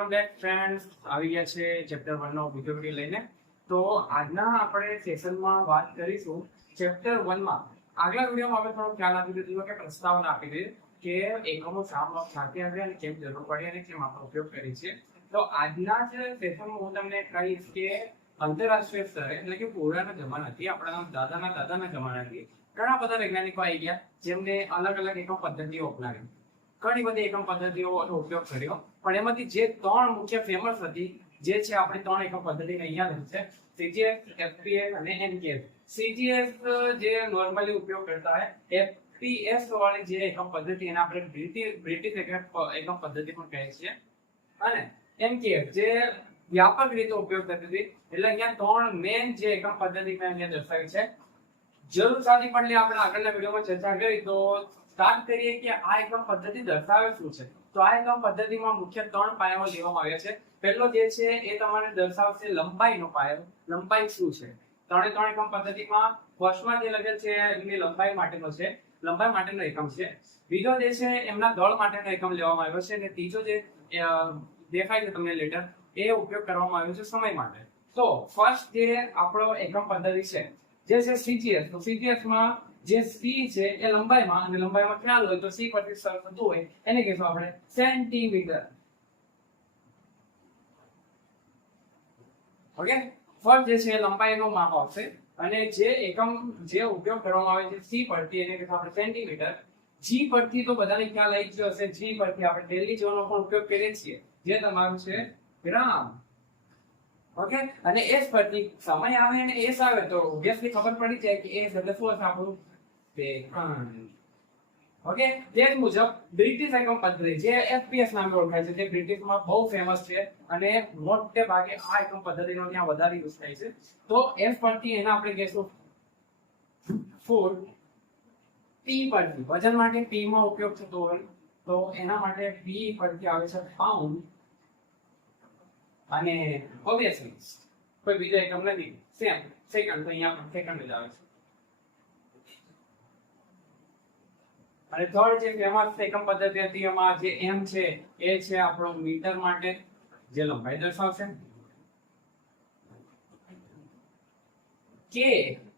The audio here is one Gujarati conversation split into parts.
વેલકમ બેક ફ્રેન્ડ્સ, આવી ગયા છે ચેપ્ટર 1 નો બીજો વિડિયો લઈને. તો આજના આપણે સેશનમાં વાત કરીશું ચેપ્ટર 1 માં. આગલા વિડિયોમાં આપણે થોડો ખ્યાલ આપી દીધો કે પ્રસ્તાવના આપી દીધી કે એકમો શામાં સાથે આવ્યા અને કેમ જરૂર પડી અને કેમ આપણે ઉપયોગ કરી છે. તો આજના જ સેશનમાં હું તમને કહીશ કે આંતરરાષ્ટ્રીય સ્તરે એટલે કે પુરાના જમાનાથી આપણા દાદાના જમાનાથી ઘણા બધા વૈજ્ઞાનિકો આવી ગયા જેમને અલગ અલગ એકમ પદ્ધતિઓ અપનાવી. ઘણી બધી એકમ પદ્ધતિઓનો ઉપયોગ કર્યો, પણ એમાંથી જે ત્રણ મુખ્ય ફેમસ હતી જે છે આપણી ત્રણ એકમ પદ્ધતિ અહીંયા લઈ છે: સીજીએસ, એફપીએસ અને એનકેએસ. સીજીએસ જે નોર્મલી ઉપયોગ કરતા હોય, એફપીએસ વાળી જે એકમ પદ્ધતિ એને આપણે બ્રિટિશ એકમ પદ્ધતિ પણ કહે છે, અને એનકેએસ જે વ્યાપક રીતે ઉપયોગ થતી હતી. એટલે અહીંયા ત્રણ મેઇન જે એકમ પદ્ધતિ મેં અહીંયા દર્શાવી છે. જરૂર સાથી પણ આપણે આગળના વિડીયોમાં ચર્ચા કરી, તો સ્ટાર્ટ કરીએ કે આ એકમ પદ્ધતિ દર્શાવે શું છે. તો આ એકમ પદ્ધતિમાં મુખ્ય ત્રણ પાયાઓ લેવામાં આવ્યા છે. પહેલો જે છે એ તમારે દર્શાવશે લંબાઈનો પાયો. લંબાઈ શું છે? ત્રણે ત્રણ એકમ પદ્ધતિમાં ફર્સ્ટમાં જે લખેલ છે એમની લંબાઈ માટેનો છે, લંબાઈ માટેનો એકમ છે. બીજો જે છે એમના દળ માટેનો એકમ લેવામાં આવ્યો છે, અને ત્રીજો જે દેખાય છે તમને લેટર, એ ઉપયોગ કરવામાં આવ્યો છે સમય માટે. તો ફર્સ્ટ જે આપણો એકમ પદ્ધતિ છે જે છે સીજીએસ. તો સીજીએસ માં જે સી છે એ લંબાઈમાં, અને લંબાઈમાં ખ્યાલ હોય તો સી પરથી શરૂ થતું હોય એને કહીશું આપણે સેન્ટીમીટર. ઓકે, ફર્સ્ટ જે છે લંબાઈનો માપ આવશે, અને જે એકમ જે ઉપયોગ કરવામાં આવે છે સી પરથી એને કહીશું આપણે સેન્ટીમીટર. જી પરથી તો બધાને ખ્યાલ આવી ગયો હશે, જી પરથી આપણે ડેલી જીવનનો પણ ઉપયોગ કરીએ છીએ, જે તમારું છે ગ્રામ. ઓકે, અને એસ પરથી સમય આવે અને એસ આવે તો ઓબ્વિયસલી ખબર પડી જાય કે એસ એટલે શું હશે આપણું સેકન્ડ. ઓકે, તે જ મુજબ બ્રિટિશ એકમ પદ્ધતિ જે એફપીએસ નામે ઓળખાય છે, તે બ્રિટિશમાં બહુ ફેમસ છે અને મોટે ભાગે આ એકમ પદ્ધતિનો ત્યાં વધારે યુઝ થાય છે. તો એફ પરથી એના આપણે કહીશું ફૂટ. પી પરથી વજન માટે પી માં ઉપયોગ થતો હોય તો એના માટે પી પરથી આવે છે પાઉન્ડ. અને ઓબ્વિયસલી કોઈ બીજો એકમ નથી, સેકન્ડ, તો અહીંયા પણ સેકન્ડ જ આવે છે. અને થર્ડ જે ફેમસ એકમ પદ્ધતિ હતી એમાં જે એમ છે એ છે આપણો મીટર માટે જે લંબાઈ દર્શાવશે.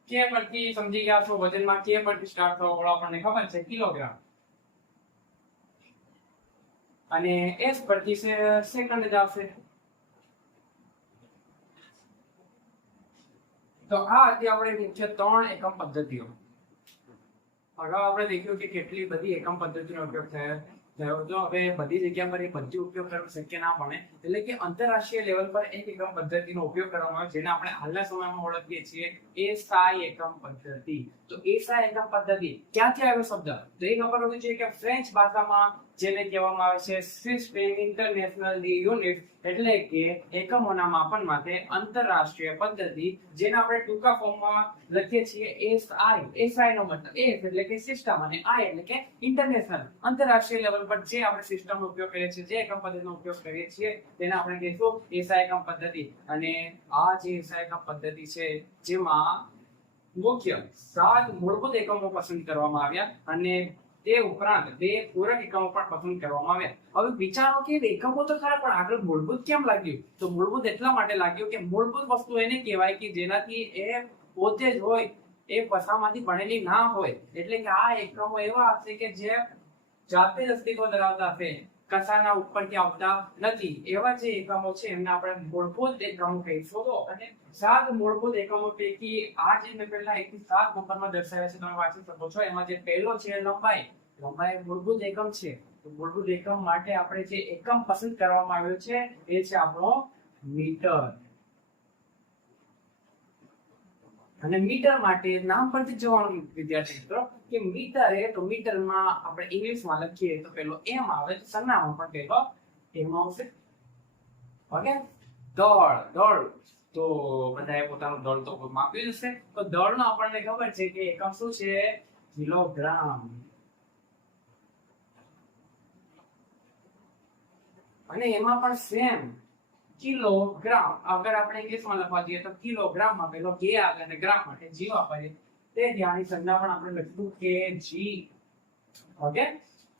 કે પરથી સમજી ગયા છો, વજનમાં કે પરથી સ્ટાર્ટ થવા વાળો આપણને ખબર છે કિલોગ્રામ, અને એસ પરથી સેકન્ડ જ આવશે. તો આ હતી આપણે મુખ્ય ત્રણ એકમ પદ્ધતિઓ. અગાઉ આપણે દેખ્યું કે કેટલી બધી એકમ પદ્ધતિનો ઉપયોગ થયો. તો હવે બધી જગ્યા પર એ બધી ઉપયોગ કરવો શક્ય ના બને, એટલે કે આંતરરાષ્ટ્રીય લેવલ પર એક એકમ પદ્ધતિનો ઉપયોગ કરવામાં આવે જેને આપણે હાલના સમયમાં ઓળખીએ છીએ એસઆઈ એકમ પદ્ધતિ. તો એસઆઈ એકમ પદ્ધતિ ક્યાંથી આવ્યો શબ્દ? તો એ ખબર હોવી જોઈએ કે ફ્રેન્ચ ભાષામાં જેને કહેવામાં આવે છે સિસ્ટેમ ઇન્ટરનેશનલ યુનિટ, એટલે કે એકમોના માપન માટે આંતરરાષ્ટ્રીય પદ્ધતિ, જેને આપણે ટૂંકા ફોર્મમાં લખીએ છીએ એસઆઈ. એસઆઈ નો મતલબ એસ એટલે કે સિસ્ટમ, અને આઈ એટલે કે ઇન્ટરનેશનલ, આંતરરાષ્ટ્રીય લેવલ પર જે આપણે સિસ્ટમનો ઉપયોગ કરીએ છીએ, જે એકમ પદ્ધતિનો ઉપયોગ કરીએ છીએ તેને આપણે કહીશું એસઆઈ એકમ પદ્ધતિ. અને આ જે એસઆઈ એકમ પદ્ધતિ છે જેમાં મુખ્ય 7 મૂળભૂત એકમો પસંદ કરવામાં આવ્યા, અને તે ઉપરાંત 2 પૂરક એકમો પણ પસંદ કરવામાં આવ્યા. હવે વિચારો કે એકમો તો ખરા, પણ આગળ મૂળભૂત કેમ લાગ્યું? તો મૂળભૂત એટલા માટે લાગ્યું કે મૂળભૂત વસ્તુ એને કહેવાય કે જેનાથી એ પોતે જ હોય, એ પસામાંથી બનેલી ના હોય. એટલે કે આ એકમો એવા હશે કે જે જાતે જ અસ્તિત્વ ધરાવતા હશે, કશાના ઉપરથી આવતા નથી. એવા જે એકમો છે એમને આપણે મૂળભૂત એકમો કહીશું. અને 7 મૂળભૂત એકમો પૈકી આ જે મેં પહેલા 1 થી 7 નંબરમાં દર્શાવ્યા છે, તમે વાંચી શકો છો. એમાં જે પહેલો છે લંબાઈ. લંબાઈ મૂળભૂત એકમ છે. તો મૂળભૂત એકમ માટે આપણે જે એકમ પસંદ કરવામાં આવ્યો છે એ છે આપણો મીટર. અને મીટર માટે નામ પરથી જોવાનું વિદ્યાર્થી મિત્રો કે મીટર એ તો મીટરમાં આપણે ઇંગ્લિશમાં લખીએ તો પેલો એમ આવે, તો સરનામું પણ પેલો એમ આવશે. ઓકે, દળ. તો બધાએ પોતાનું દળ તો માપ્યું જ હશે. તો દળનો આપણને ખબર છે કે એકમ શું છે? કિલોગ્રામ. અને એમાં પણ સેમ કિલોગ્રામ. અગર આપણે ઇંગ્લિશમાં લખવા જઈએ તો કિલોગ્રામમાં પેલો કે આગળ અને ગ્રામ માટે જી વાપરીએ, તે ધ્યાનની સંજ્ઞા પણ આપણે લખીશું કે જી. ઓકે,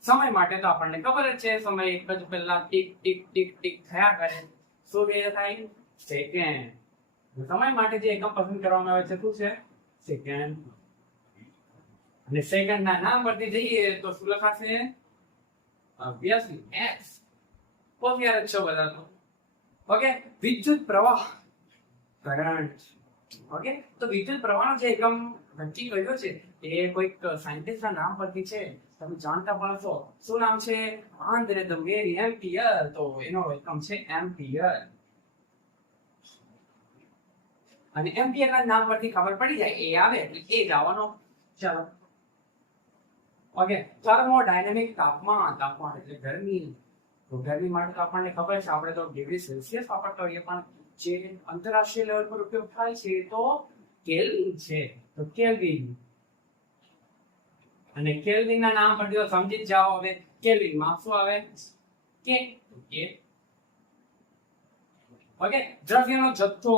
સમય માટે તો આપણને ખબર જ છે, સમય એક જ પહેલા ટીક ટીક ટીક ટીક થયા કરે. શું કે થાય? સેકન્ડ. સમય માટે જે એકમ પસંદ કરવામાં આવે છે શું છે? સેકન્ડ. અને સેકન્ડ ના નામ પરથી જઈએ તો શું લખાશે? obviously x. પોતે છો બધા તો. ઓકે, વિદ્યુત પ્રવાહ, કરંટ. ઓકે, તો વિદ્યુત પ્રવાહનો જે એકમ નક્કી કર્યો છે એ કોઈક સાયન્ટિસ્ટ ના નામ પરથી છે. તમે જાણતા પણ છો. શું નામ છે? Andrei the Mary ampere. તો એનો એકમ છે એમ્પિયર. અને એમ્પિયર ના નામ પરથી ખબર પડી જાય, એ આવે એટલે એ જ આવવાનો. ચાલો, ઓકે. થર્મોડાયનેમિક તાપમાન, તાપમાન એટલે ગરમી. તો ગરમી માટે તો આપણને ખબર છે, આપણે તો ડિગ્રી સેલ્સિયસ વાપરતા હોઈએ, પણ જે આંતરરાષ્ટ્રીય લેવલ પર ઉપયોગ થાય છે તો કેલ્વિન છે. તો કેલ્વિન. અને કેલ્વિન ના નામ પરથી તો સમજી જ જાઓ. હવે કેલ્વિન માં શું આવે? કે. ઓકે, દ્રવ્યનો જથ્થો.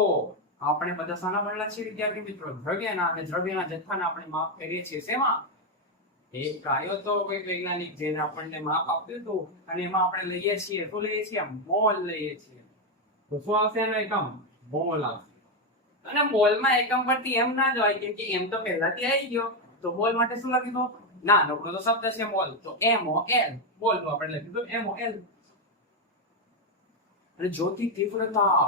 આપણે બધા શાના ભણેલા છીએ વિદ્યાર્થી મિત્રો? દ્રવ્યના. અને દ્રવ્યના જથ્થાને આપણે માપ કરીએ છીએ શેમાં? એક આવ્યો તો કોઈ વૈજ્ઞાનિક જેને આપણને માપ આપ્યું હતું, અને એમાં આપણે લઈએ છીએ, શું લઈએ છીએ? મોલ લઈએ છીએ. તો શું આવશે એનો એકમ? મોલ આવશે. અને મોલમાં એકમ પરથી એમ ના જ હોય, કેમ કે એમ તો પહેલાથી આવી ગયો. તો મોલ માટે શું લખી દો? ના, નકરો તો શબ્દ છે મોલ, તો MOL. મોલ નું આપણે લખી દો MOL. અને જ્યોતિ તીવ્રતા,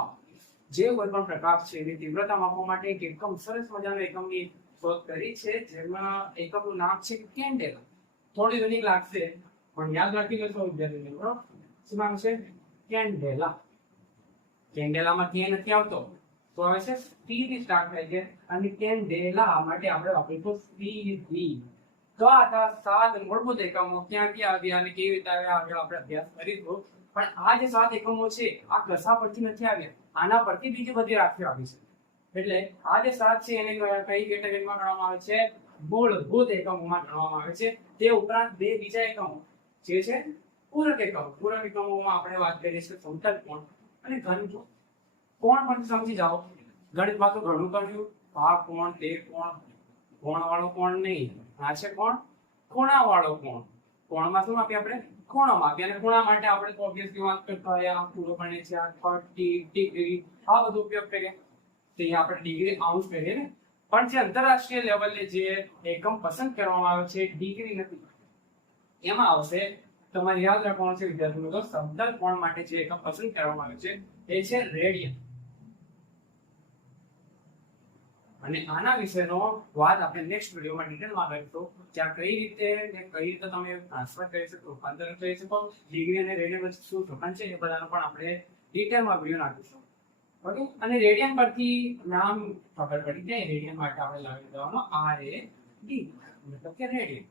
જે કોઈ પણ પ્રકાશ છે એની તીવ્રતા માપવા માટે એક એકમ, સરસ મજાનો એકમની શોધ કરી છે, જેમાં એકમનું નામ છે કેન્ડેલા. થોડી યુનિક લાગશે, પણ યાદ રાખી લેશો વિદ્યાર્થી મિત્રો. શું નામ છે? કેન્ડેલા. કેન્ડેલામાં કે નથી આવતો, તો આવે છે ટી થી સ્ટાર્ટ થાય છે, અને કેન્ડેલા માટે આપણે વાપરીશું સીધી. તો આ હતા 7 મૂળભૂત એકમો. ક્યાંથી આવ્યા અને કેવી રીતે આવ્યા આગળ આપણે અભ્યાસ કરીશું. પણ આ જે 7 એકમો છે આ કશા પરથી નથી આવ્યા, આના પરથી બીજી બધી રાશિઓ આવી છે. એટલે આ જે 7 છે એને કઈ કેટેગરીમાં ગણવામાં આવે છે? મૂળભૂત એકમોમાં ગણવામાં આવે છે. તે ઉપરાંત બે બીજા એકમો જે છે પૂરક એકમો. પૂરક એકમોમાં આપણે વાત કરીએ છીએ સમતલ કોણ અને ઘન કોણ. કોણ પણ સમજી જાઓ, ગણિતમાં તો ઘણું કર્યું. આ કોણ, તે કોણ, કોણ વાળો કોણ નહીં, આ છે કોણ? ખૂણા વાળો કોણ. કોણમાં શું માપીએ આપણે? ખૂણો માપીએ. અને ખૂણા માટે આપણે તો ઓબ્વિયસલી વાત કરતા હોય, આ ખૂણો બને છે, આ 30 ડિગ્રી, આ બધો ઉપયોગ કરીએ. તો અહીંયા આપણે ડિગ્રી અંશ કરીએ ને. પણ જે આંતરરાષ્ટ્રીય લેવલે જે એકમ પસંદ કરવામાં આવે છે ડિગ્રી નથી, એમાં આવશે તમારે યાદ રાખવાનું છે વિદ્યાર્થી મિત્રો, સમતલ કોણ માટે જે એકમ પસંદ કરવામાં આવે છે એ છે રેડિયન. અને આના વિશેનો વાત આપણે નેક્સ્ટ વિડિયોમાં ડિટેલમાં કરીશું, ત્યાં કઈ રીતે તમે ટ્રાન્સફર કરી શકો, રૂપાંતર કરી શકો, ડિગ્રી અને રેડિયન વચ્ચે શું સંબંધ છે એ બધાનો પણ આપણે ડિટેલમાં વિડિયો નાખીશું. ઓકે, અને રેડિયન પરથી નામ ખબર પડી જાય. રેડિયન માટે આપણે લાવી દેવાનો RAD, મતલબ કે રેડિયન.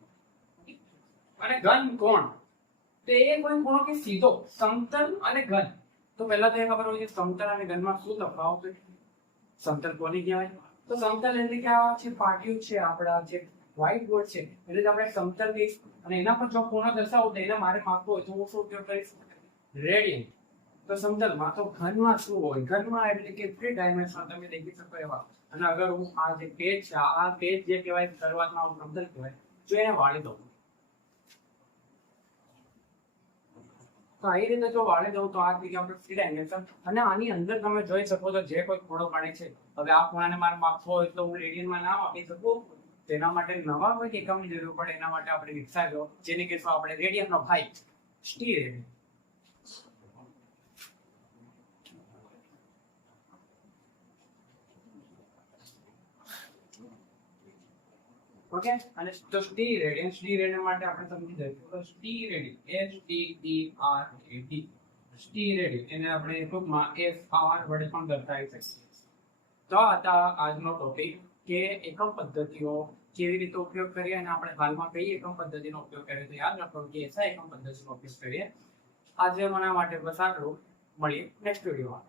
અને ઘન કોણ, તો એ કોઈ કોણ કે સીધો, સમતલ અને ઘન. તો પહેલા તો એ ખબર હોય છે સમતલ અને ઘનમાં શું તફાવત છે. સમતલ કોને કહેવાય? તો સમતલ એટલે કે આ છે પાટિયું છે, આપણા જે વ્હાઇટ બોર્ડ છે, એટલે આપણે સમતલ કહીશ. અને એના પર જો ખૂણો દર્શાવો તો એને મારે માપવો હોય તો હું શું ઉપયોગ કરીશ? રેડિયન. તો સમતલમાં. તો ઘનમાં શું હોય? ઘનમાં એટલે કે 3 ડાયમેન્શન તમે દેખી શકો એવા. અને અગર હું આ જે પેજ છે, આ પેજ જે કહેવાય શરૂઆતમાં હું સમતલ કહેવાય, જો એને વાળી દઉં, તો આવી રીતે જો વાળી દઉં તો આ થઈ ગયું આપણે 3 ડાયમેન્શન. અને આની અંદર તમે જોઈ શકો તો જે કોઈ ખૂણો બને છે, હવે આ ખૂણાને મારે માપવો હોય તો હું રેડિયનમાં ના માપી શકું. તેના માટે નવા કોઈ એકમની જરૂર પડે. એના માટે આપણે વિકસાવ્યો, જેને કહેશું આપણે રેડિયનનો ભાઈ, સ્ટીરેડિયન. ઓકે, અને તો સ્ટીરેડિયન માટે આપણે સમજી જઈશું. તો સ્ટીરેડિયન, STERAD, સ્ટીરેડિયન, એને આપણે ટૂંકમાં SR વડે પણ દર્શાવી શકીએ. તો આ હતા આજનો ટોપિક કે એકમ પદ્ધતિઓ કેવી રીતે ઉપયોગ કરીએ, અને આપણે હાલમાં કઈ એકમ પદ્ધતિનો ઉપયોગ કરીએ. તો યાદ રાખો કે એસા એકમ પદ્ધતિનો ઉપયોગ કરીએ. આજે મને માટે બસ આટલું. મળીએ નેક્સ્ટ વિડીયોમાં.